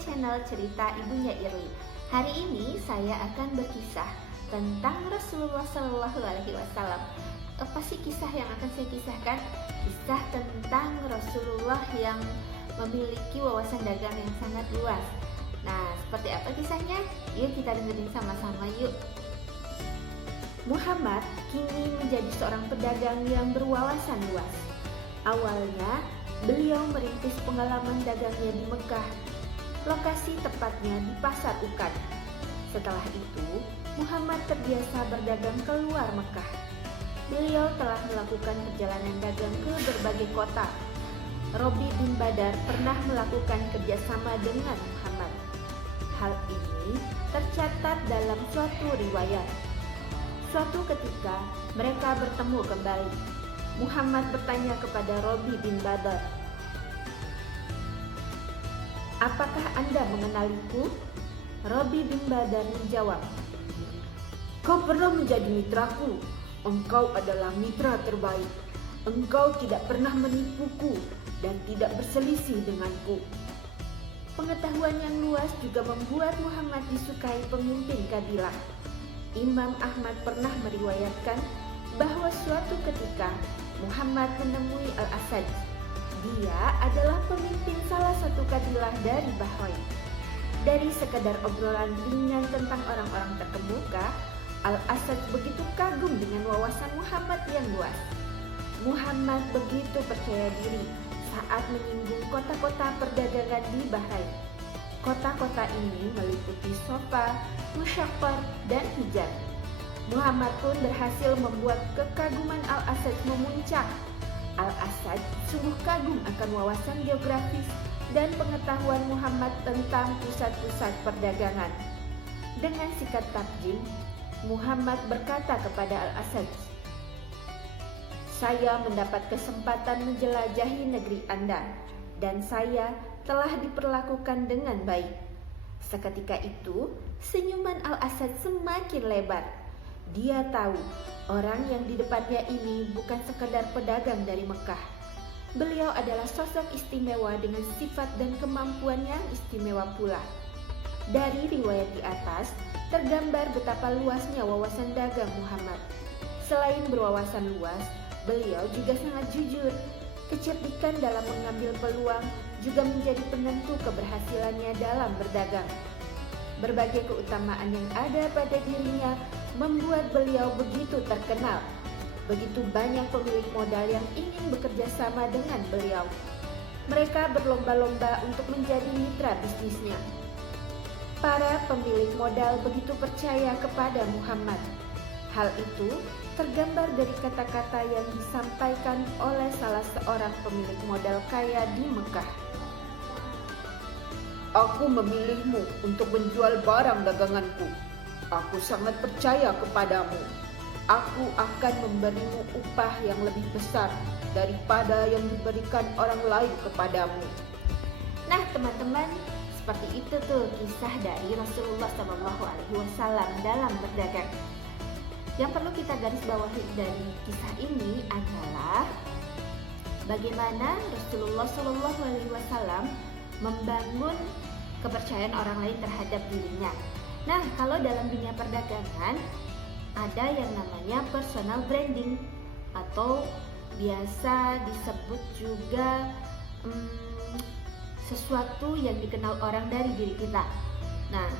channel Cerita Ibunya Irli. Hari ini saya akan berkisah tentang Rasulullah Shallallahu Alaihi Wasallam. Apa sih kisah yang akan saya kisahkan? Kisah tentang Rasulullah yang memiliki wawasan dagang yang sangat luas. Nah, seperti apa kisahnya? Yuk kita dengerin sama-sama yuk. Muhammad kini menjadi seorang pedagang yang berwawasan luas. Awalnya, beliau merintis pengalaman dagangnya di Mekah, lokasi tepatnya di Pasar Ukad. Setelah itu, Muhammad terbiasa berdagang keluar Mekah. Beliau telah melakukan perjalanan dagang ke berbagai kota. Robi bin Badar pernah melakukan kerjasama dengan Muhammad. Hal ini tercatat dalam suatu riwayat. Suatu ketika mereka bertemu kembali. Muhammad bertanya kepada Robi bin Badar, "Apakah Anda mengenaliku?" Robi bin Badar menjawab, "Kau pernah menjadi mitraku. Engkau adalah mitra terbaik. Engkau tidak pernah menipuku dan tidak berselisih denganku." Pengetahuan yang luas juga membuat Muhammad disukai pemimpin kabilah. Imam Ahmad pernah meriwayatkan bahwa suatu ketika Muhammad menemui Al-Asad. Dia adalah pemimpin salah satu kabilah dari Bahrain. Dari sekadar obrolan ringan tentang orang-orang terkemuka, Al-Asad begitu kagum dengan wawasan Muhammad yang luas. Muhammad begitu percaya diri saat menyinggung kota-kota perdagangan di Bahrain. Kota-kota ini meliputi Sofa, Musyaqqar, dan Hijaz. Muhammad pun berhasil membuat kekaguman Al-Asad memuncak. Al-Asad sungguh kagum akan wawasan geografis dan pengetahuan Muhammad tentang pusat-pusat perdagangan. Dengan sikap takjub, Muhammad berkata kepada Al-Asad, "Saya mendapat kesempatan menjelajahi negeri Anda dan saya telah diperlakukan dengan baik." Seketika itu, senyuman Al-Asad semakin lebar. Dia tahu orang yang di depannya ini bukan sekedar pedagang dari Mekah. Beliau adalah sosok istimewa dengan sifat dan kemampuan yang istimewa pula. Dari riwayat di atas, tergambar betapa luasnya wawasan dagang Muhammad. Selain berwawasan luas, beliau juga sangat jujur. Kecerdikan dalam mengambil peluang juga menjadi penentu keberhasilannya dalam berdagang. Berbagai keutamaan yang ada pada dirinya membuat beliau begitu terkenal. Begitu banyak pemilik modal yang ingin bekerja sama dengan beliau. Mereka berlomba-lomba untuk menjadi mitra bisnisnya. Para pemilik modal begitu percaya kepada Muhammad. Hal itu tergambar dari kata-kata yang disampaikan oleh salah seorang pemilik modal kaya di Mekah. "Aku memilihmu untuk menjual barang daganganku. Aku sangat percaya kepadamu. Aku akan memberimu upah yang lebih besar daripada yang diberikan orang lain kepadamu." Nah teman-teman, seperti itu tuh kisah dari Rasulullah SAW dalam berdagang. Yang perlu kita garis bawahi dari kisah ini adalah bagaimana Rasulullah SAW membangun kepercayaan orang lain terhadap dirinya. Nah, kalau dalam dunia perdagangan ada yang namanya personal branding atau biasa disebut juga sesuatu yang dikenal orang dari diri kita. Nah,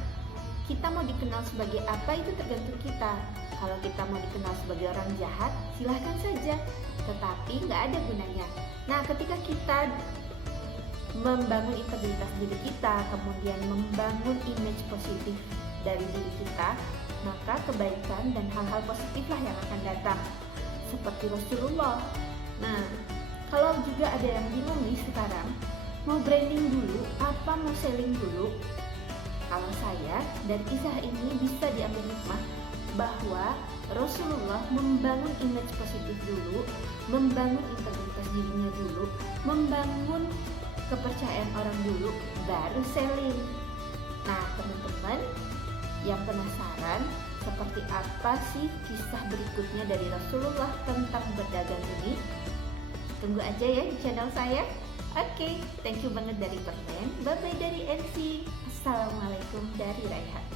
kita mau dikenal sebagai apa itu tergantung kita. Kalau kita mau dikenal sebagai orang jahat, silahkan saja, tetapi nggak ada gunanya. Nah, ketika kita membangun integritas diri kita, kemudian membangun image positif dari diri kita, maka kebaikan dan hal-hal positiflah yang akan datang, seperti Rasulullah. Nah, kalau juga ada yang bingung nih sekarang, mau branding dulu, apa mau selling dulu? Kalau saya dari kisah ini bisa diambil hikmah bahwa Rasulullah membangun image positif dulu, membangun integritas dirinya dulu, membangun kepercayaan orang dulu, baru selling. Nah teman-teman yang penasaran seperti apa sih kisah berikutnya dari Rasulullah tentang berdagang ini? Tunggu aja ya di channel saya. Oke, thank you banget dari Permen. Bye-bye dari NC. Assalamualaikum dari Raihan.